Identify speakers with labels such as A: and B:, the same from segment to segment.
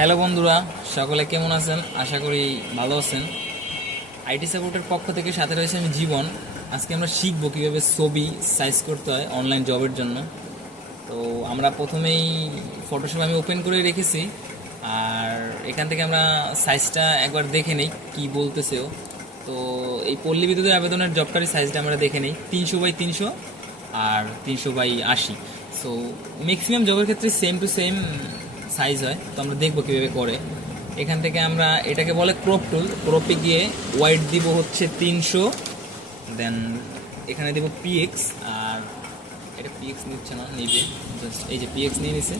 A: Hello বন্ধুরা, সকলে কেমন আছেন? আশা করি ভালো আছেন। আইটি সাপোর্টের পক্ষ থেকে সাথে রয়েছে আমি জীবন। আজকে আমরা শিখব কীভাবে ছবি সাইজ করতে হয় অনলাইন জবের জন্য। তো আমরা প্রথমেই ফটোশপ আমি ওপেন করে রেখেছি। আর এখান থেকে আমরা সাইজটা একবার দেখে নেই, কি বলতেছেও তো এই পল্লী বিদ্যুতের আবেদনের জবটারই সাইজটা আমরা দেখে নেই, তিনশো বাই তিনশো আর তিনশো বাই আশি। সো ম্যাক্সিমাম জবের ক্ষেত্রে সেম টু সেম সাইজ হয়, তো আমরা দেখব কীভাবে করে। এখান থেকে আমরা এটাকে বলে ক্রপ টুল ক্রপে গিয়ে ওয়াইড দিব হচ্ছে তিনশো দেন এখানে দেবো পিএক্স আর এটা পিএক্স নিচ্ছে না নিবে জাস্ট এই যে পিএক্স নিয়ে নিছে,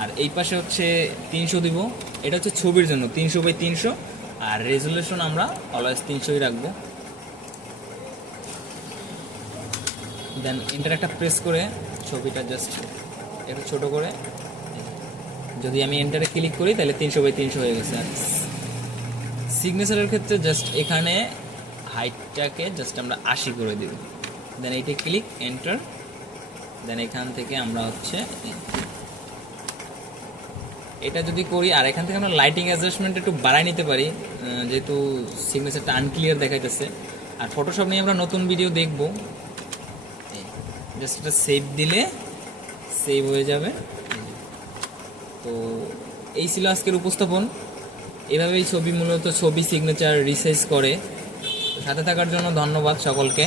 A: আর এই পাশে হচ্ছে তিনশো দিব, এটা হচ্ছে ছবির জন্য, তিনশো বাই তিনশো, আর রেজুলেশন আমরা অলওয়েজ তিনশোই রাখব। দেন ইন্টার একটা প্রেস করে, ছবিটা জাস্ট একটু ছোটো করে যদি আমি এন্টারে ক্লিক করি, তাহলে তিনশো বাই তিনশো হয়ে গেছে। আর সিগনেচারের ক্ষেত্রে জাস্ট এখানে হাইটটাকে জাস্ট আমরা আশি করে দিব। দেন এইটা ক্লিক এন্টার দেন এখান থেকে আমরা হচ্ছে এটা যদি করি, আর এখান থেকে আমরা লাইটিং অ্যাডজাস্টমেন্ট একটু বাড়াই নিতে পারি যেহেতু সিগনেচারটা আনক্লিয়ার দেখাইতেছে। আর ফটোশপ নিয়ে আমরা নতুন ভিডিও দেখব। জাস্ট এটা সেভ দিলে সেভ হয়ে যাবে। তো এই ছিল আজকের উপস্থাপন। এভাবেই ছবি মূলত ছবি সিগনেচার রিসাইজ করে। সাথে থাকার জন্য ধন্যবাদ সকলকে।